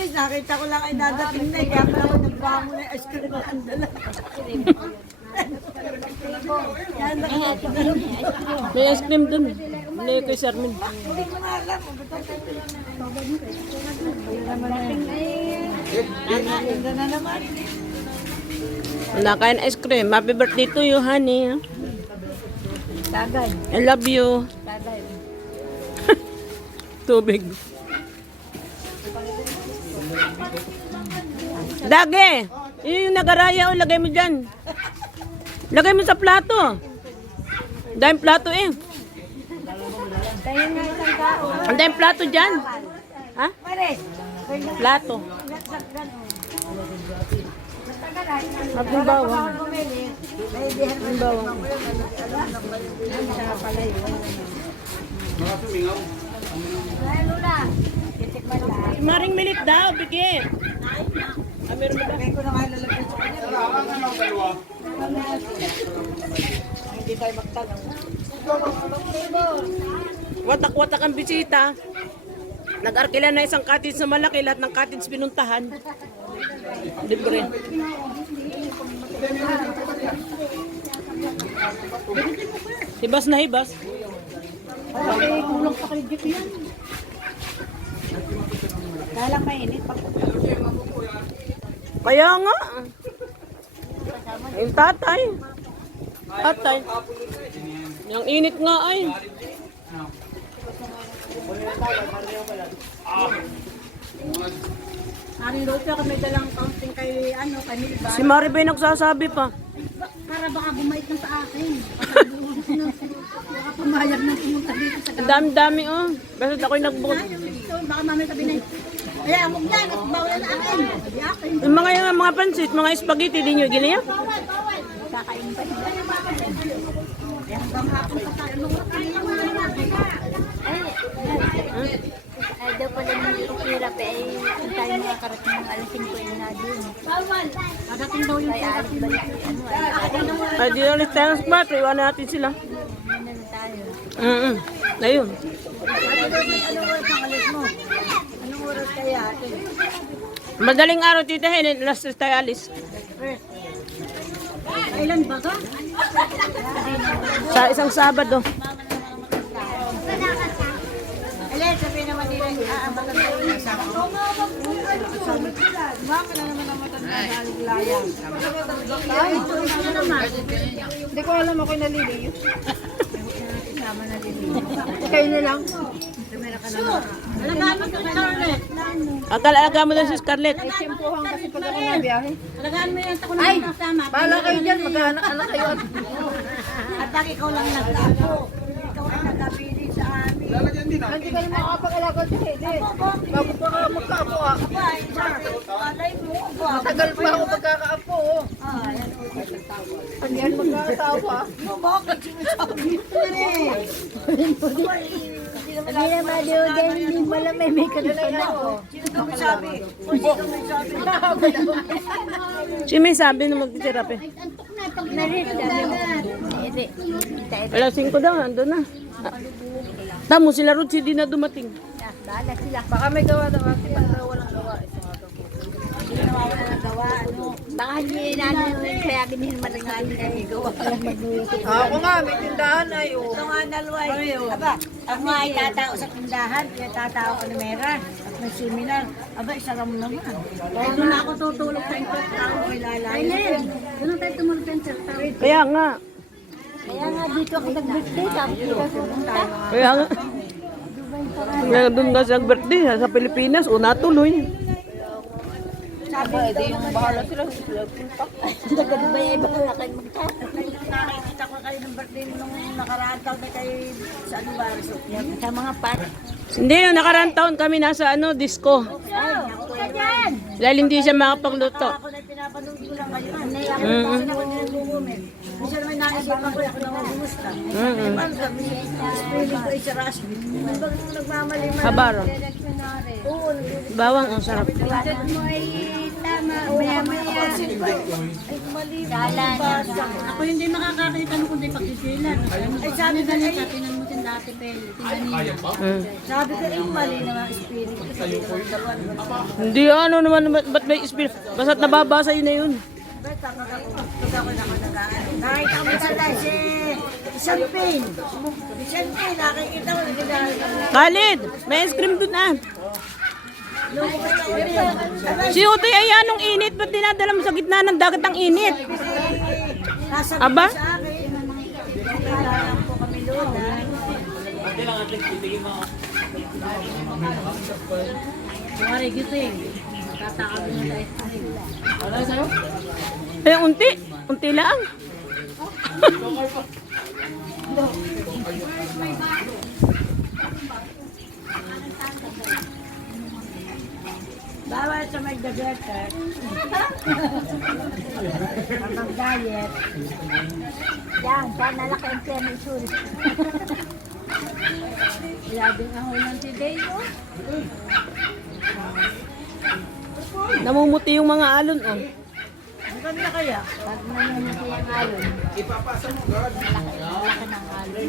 umalis, nakita ko lang ay dadating na. Kaya pala ako nagbangon na ice cream na ang dala. May ice cream dun. Hindi kay Shermin. Hindi ko na alam. Ganda na naman. Wala kain ice cream. Happy birthday to you, honey. Tagad. I love you. Tagad. Tubig. Dage! Yun yung nagaraya o, lagay mo dyan. Lagay mo sa plato. Dahil plato eh. Tayo nga isang tao. Ang dahil plato dyan. Ha? Pares. Plato. At yung bawang. Yung bawang. Si Maring Milit daw, bigay. Ah, meron ba? Kaya ko na nga lalagay sa kanya. Hindi tayo magtanong. Watak-watak ang bisita. Nag-arkila na isang cottage na malaki, lahat ng cottage pinuntahan. Libre. Hibas na hibas. Kulang pa kay Jeep yan. Kala mainit pa. Kaya nga. Yung tatay. Tatay. Yung init nga ay. Aring Rocha, kami dalang counting kay kay Milba. Si Maribay nagsasabi pa. Para baka bumait na sa akin. Baka pumayag na pumunta dito sa Ang dami-dami oh. Basta ako'y nagbukod. dito. Baka mamaya sabi na, kaya amog yan, at bawal na akin. Sabi akin. Yung mga pansit, mga spaghetti, di nyo ginaya? Bawal. Kakain pa sila. Kaya hanggang hapon pa tayo. Ay, daw pala nung hirap eh, kung tayo makakarating ng alas 5 na din. Bawal. Kadating daw yung Kaya alis balik ano, ay, Ay, di ulit tayo sa kwarto, iwanan natin sila. na tayo. Ayun. Anong oras ang alis mo? Anong oras kaya atin? Madaling araw, tita Helen, last tayo alis. Kailan ba ka? Sa isang Sabado. Alay, sabi naman nila, aabatan tayo ng isang Bakit na naman ang matanda sa aliglayang? Hindi ko alam ako'y naliliyo. Isama naliliyo. Kayo na lang. Alagaan mo sa Scarlett. Akala mo na si Scarlett. Simpuhan kasi pag ako nabiyahe. Alagaan mo yan. Ako naman kasama. Bahala kayo dyan. Mag-anak-anak kayo. At ikaw lang nagtapo. Ikaw ang nagkapili sa amin. Hindi ka naman makapag-alaga sa hindi. Bago pa ka magkaapo ah. Matagal pa ako magkakaapo. Hindi yan magkakasawa. Bakit sinasabi ito eh? Hindi na maliw dyan, hindi mo lang may kagana ako. Sino daw may sabi? Sino daw may sabi? Si may sabi na magtitirapi. Narit, sabi mo. Hindi. Alas 5 daw, ando na. Tamo sila Ruth, hindi na dumating. Bahala sila. Baka may gawa daw kasi pag walang gawa. Hindi na wala ng gawa. Baka hindi na kaya ginihin malanganin kami gawa. Ako nga, may tindahan ay. Ito nga nalway. Aba, ako nga ay tatao sa tindahan. Kaya tatao ko ni Mera. At may seminar. Aba, isara mo naman. Doon na ako tutulog sa ito. Tao ko ilalayo. Doon tayo tumulog sa ito. Kaya nga. Kaya nga dito ako nag-birthday. Tapos dito pumunta. Kaya nga. Kaya doon ka sa birthday sa Pilipinas, una tuloy. Sabi, di yung bahala sila. Nagkabay ay bahala kayo magkaka. Nakikita ko kayo ng birthday mo nung nakaraan taon na kayo sa ano ba? Sa mga pat. Hindi, yung nakarang taon kami nasa disco. Ay, naku yan. Dahil hindi siya makapagluto. Ako na pinapanood ko lang kayo. Kasi ako nilagumumit. Kasi naman naisipan ko ako nang magumusta. Naman sabi, spelling ko ay si Rashmi. Nagmamali-mali. Habaro. Oo, Bawang, ang sarap. Pindot mo ay tama. Maya-maya. ay mali. Kala niya. Ako hindi makakakita nung kundi pagkisilan. Ay sabi ka ay, yung dati, Pel. Tinanina. Sabi ko, mali na mga espiritu. Sabi ko, dalawan. Hindi ano naman, ba't may spirit? Basta't nababasa yun na yun. Pag ako naman nakita ko tatay si Champagne. Si Champagne, nakikita ko na Khalid, may ice cream doon ah. Si Utoy ay anong init? Ba't dinadala mo sa gitna ng dagat ang init? Aba? sa akin. Kailangan po kami doon. Mari gising. Tatakabin mo tayo. Eh, unti lang. Bawal sa mag-diabetes. Mag-diet. Yan, sana laki ang piyano isul. Ilabing ako ng today, oh. Namumuti yung mga alon oh. Ang ganda kaya? Pag nangyayari yung alon. Ipapasa mo, God. Laki ng alon.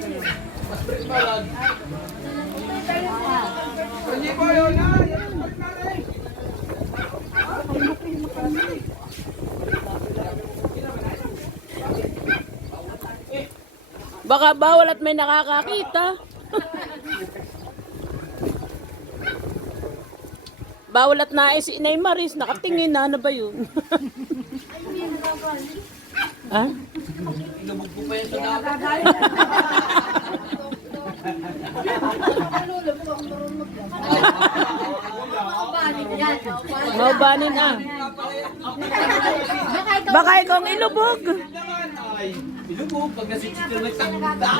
Baka bawal at may nakakakita. Bawal at nais si Inay Maris, nakatingin na, ano ba yun? Ha? Maubanin ah. Baka ikaw ang ilubog. Ilubog, pag nasisikil may tanda.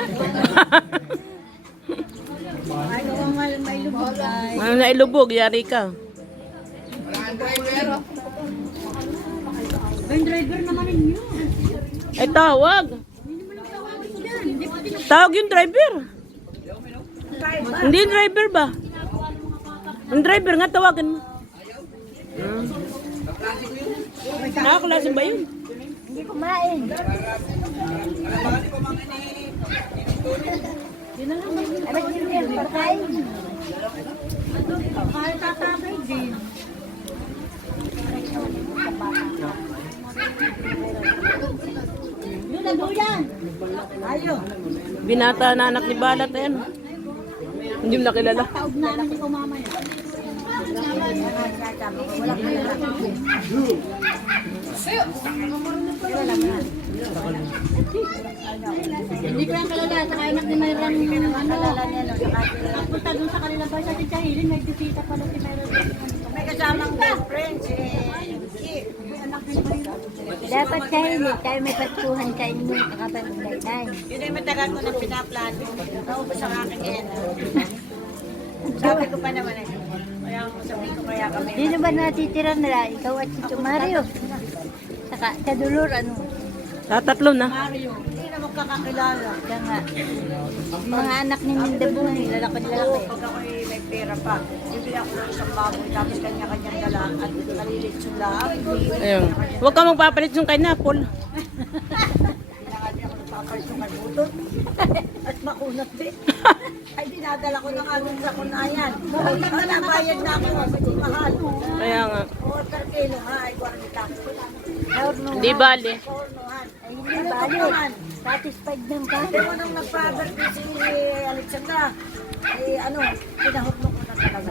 Ay, ko ang may lubog ay. Ano na ilubog, yari ka. Yung driver naman ninyo. Ay tawag. Tawag yung driver. Hindi yung driver ba? Yung driver nga tawagan mo. Nakaklase ba yun? Hindi kumain. Ay, ba't hindi yung pagkain? Kahit tatapay din. Yun na duyan. Ayo. Binata na anak ni Balat na yan. Hindi mo nakilala. Taog na namin ko mamaya. Wala ka na. Hindi ko lang kalala. Saka anak ni Mayran yung ano. Punta doon sa kanila ba sa Chichahirin. May bisita pala si Mayran. May kasamang best friend si Dapat kain eh. Tayo may patuhan kain mo. Kakapag-day. yun ay matagal ko na pinaplano. Naubos ang aking yan. Sabi ko pa naman eh. Kaya sabi ko kaya kami. Sino ba natitira nila? Ikaw at si Mario. Saka sa Dulor, ano? Tatatlo na. Mario, hindi na magkakakilala. Kaya nga. Mga anak ni Mindabuni, Oo, lalaki-lalaki. pag ako may pera pa, bibili ako ng isang baboy, tapos kanya-kanyang dala at kalilit yung lahat. Ayun. Huwag ka magpapalit yung kay Napol. Kailangan niya ako nagpapalit yung kalbutot. At makunat din. Ay, dinadala ko ng anong sa kunayan. Ang nabayad na ako, hindi mahal. Kaya nga. Order kilo, ha, ay 40. Hindi bali. Pornohan. Ay, hindi balo. Satisfied ng ka. Hindi mo nung nag-father si Alexandra, ano, pinahot mo ko na talaga.